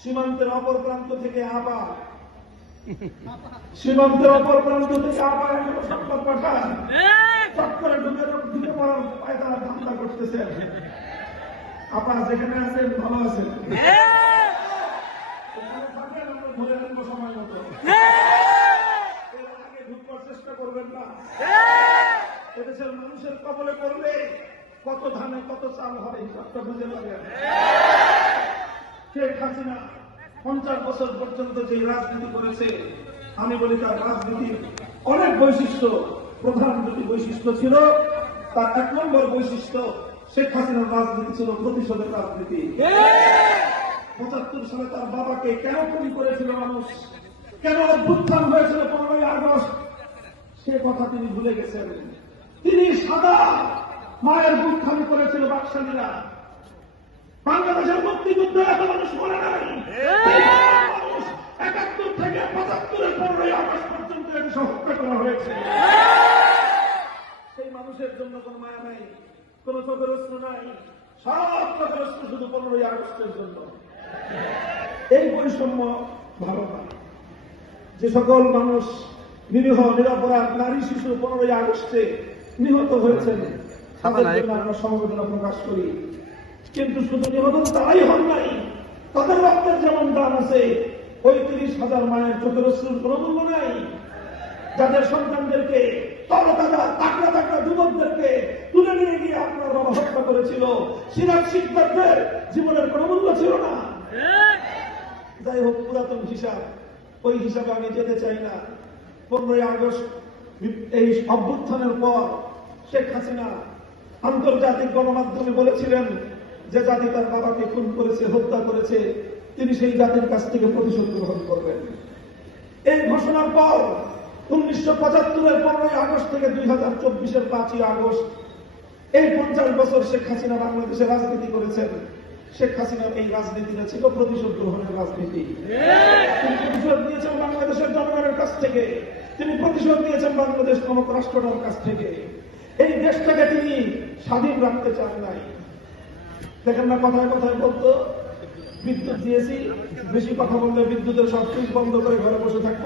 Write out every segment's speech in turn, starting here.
সীমান্তের অপর প্রান্ত থেকে আবার। সীমান্তের অপর প্রান্ত থেকে আবার সরকার পাঠান। চট করে ঢুকে ঢুকে পড়ার পায়ে তারা ধান্দা করতেছেন। আপা যেখানে আছেন ভালো আছেন? ধরে আনব সময় মতো। আগে ঢুকবার চেষ্টা করবেন না। এদেশের মানুষের কবলে পড়লে কত ধানে কত চাল হয় সবটা বুঝে শেখ হাসিনা পঞ্চাশ বছর পর্যন্ত যে রাজনীতি করেছে, আমি বলি তার রাজনীতির অনেক বৈশিষ্ট্য, প্রধান দুটি বৈশিষ্ট্য ছিল, তার এক নম্বর বৈশিষ্ট্য, শেখ হাসিনার রাজনীতি ছিল প্রতিশোধের রাজনীতি। পঁচাত্তর সালে তার বাবাকে কেন খুন করেছিল মানুষ? কেন অভ্যুত্থান হয়েছিল পনেরোই আগস্ট? সে কথা তিনি ভুলে গেছেন। তিনি সাদা মায়ের বুক খালি করেছিল বাংলাদেশের মুক্তিযুদ্ধ এত মানুষ মনে নাই। একাত্তর থেকে পঁচাত্তরের পনেরোই আগস্ট পর্যন্ত এটি হত্যা করা হয়েছে। সেই মানুষের জন্য কোন মায়া নাই কোন চোখের অস্ত্র নাই। সব চোখের অস্ত্র শুধু পনেরোই আগস্টের জন্য। এই বৈষম্য ভালো না। যে সকল মানুষ নিরীহ নিরাপরাধ নারী শিশু পনেরোই আগস্টে নিহত হয়েছেন তাদের জন্য আমরা সমবেদনা প্রকাশ করি। কিন্তু শুধু নিহত তারাই হন নাই। তাদের রক্তের যেমন দাম আছে ওই তিরিশ হাজার মায়ের চোখের অশ্রুর কোনো মূল্য নাই। যাদের সন্তানদেরকে তরতাজা তাকড়া তাকড়া যুবকদেরকে তুলে নিয়ে গিয়ে আপনার হত্যা করেছিল, সিরাজ জীবনের মূল্য ছিল না। যাই হোক, পুরাতন হিসাব, ওই হিসাবে আমি যেতে চাই না। পনেরোই আগস্ট, এই অভ্যুত্থানের পর শেখ হাসিনা আন্তর্জাতিক গণমাধ্যমে বলেছিলেন যে জাতি তার বাবাকে খুন করেছে, হত্যা করেছে, তিনি সেই জাতির কাছ থেকে প্রতিশোধ গ্রহণ করবেন। এই ঘোষণার পর উনিশশো পঁচাত্তরের পনেরোই আগস্ট থেকে দুই হাজার চব্বিশের পাঁচই আগস্ট এই পঞ্চাশ বছর শেখ হাসিনা বাংলাদেশে রাজনীতি করেছেন। শেখ হাসিনার এই রাজনীতিটা ছিল প্রতিশোধ গ্রহণের রাজনীতি। তিনি প্রতিশোধ নিয়েছেন বাংলাদেশের জনগণের কাছ থেকে। তিনি প্রতিশোধ নিয়েছেন বাংলাদেশ ক্ষমত রাষ্ট্রটার কাছ থেকে। এই দেশটাকে তিনি স্বাধীন রাখতে চান নাই। দেখেন না কথায় কথায় বলতো বিদ্যুৎ দিয়েছি বেশি কথা বললে বিদ্যুতের সব সুইচ বন্ধ করে ঘরে বসে থাকব।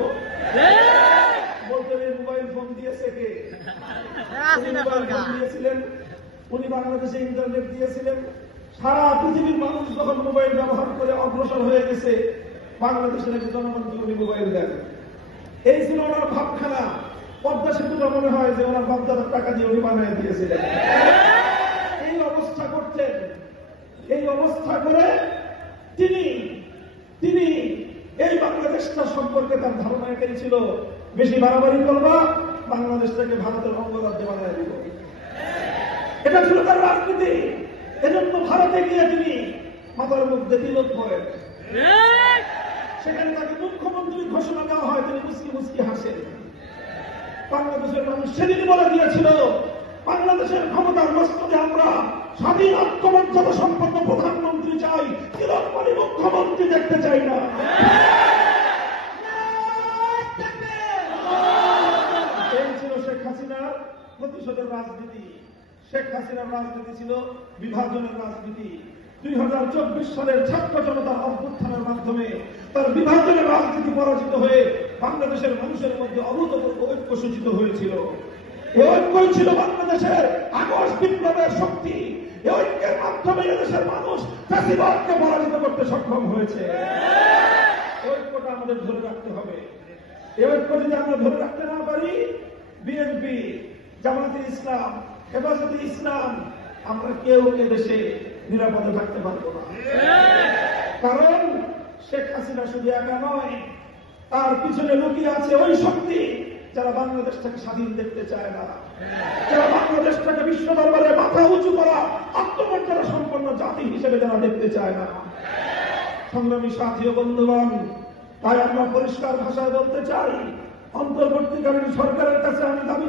মোবাইল ফোন দিয়েছে কে? মোবাইল ফোন দিয়েছিলেন উনি বাংলাদেশে ইন্টারনেট দিয়েছিলেন। সারা পৃথিবীর মানুষ যখন মোবাইল ব্যবহার করে অগ্রসর হয়ে গেছে বাংলাদেশের জনগণকে উনি মোবাইল দেন? এই ছিল ওনার ভাবখানা। পদ্মা সেতুটা মনে হয় যে ওনার বাপদাদার টাকা দিয়ে উনি বানিয়ে দিয়েছিলেন। এই অবস্থা করে তিনি তিনি এই বাংলাদেশটা সম্পর্কে তার ধারণা এটাই ছিল, বেশি বাড়াবাড়ি করবা, বাংলাদেশটাকে ভারতের অঙ্গরাজ্য বানায় দিব। এটা ছিল তার রাজনীতি। এজন্য ভারতে গিয়ে তিনি মাথার মধ্যে তিলক করেন। সেখানে তাকে মুখ্যমন্ত্রী ঘোষণা দেওয়া হয়, তিনি মুসকি মুসকি হাসেন। বাংলাদেশের মানুষ সেদিন বলে দিয়েছিল, বাংলাদেশের ক্ষমতার মস্তকে আমরা স্বাধীন আত্মমর্যাদা সম্পন্ন প্রধানমন্ত্রী চাই তিলকমানি মুখ্যমন্ত্রী দেখতে চাই না। প্রতিশোধের রাজনীতি। শেখ হাসিনার রাজনীতি ছিল বিভাজনের রাজনীতি। দুই হাজার চব্বিশ সালের ছাত্র জনতার অভ্যুত্থানের মাধ্যমে তার বিভাজনের রাজনীতি পরাজিত হয়ে বাংলাদেশের মানুষের মধ্যে অভূতপূর্ব ঐক্য সূচিত হয়েছিল। ঐক্যই ছিল বাংলাদেশের আগস্ট শক্তি। ঐক্যের মাধ্যমে এদেশের মানুষ চাষিবাদকে পরাজিত করতে সক্ষম হয়েছে। ঐক্যটা আমাদের ধরে রাখতে হবে। এই ঐক্য যদি আমরা ধরে রাখতে না পারি বিএনপি জামাতে ইসলাম হেফাজতে ইসলাম আমরা কেউ এদেশে নিরাপদে থাকতে পারব না। কারণ শেখ হাসিনা শুধু একা নয় তার পিছনে লুকিয়ে আছে ওই শক্তি যারা বাংলাদেশটাকে স্বাধীন দেখতে চায় না, যারা বাংলাদেশটাকে বিশ্ব দরবারে মাথা উঁচু করা আত্মমর্যাদা সম্পন্ন জাতি হিসেবে যারা দেখতে চায় না। সংগ্রামী সাথী ও বন্ধুগণ, তাই আমরা পরিষ্কার ভাষায় বলতে চাই, অন্তর্বর্তীকালীন সরকারের কাছে আমি দাবি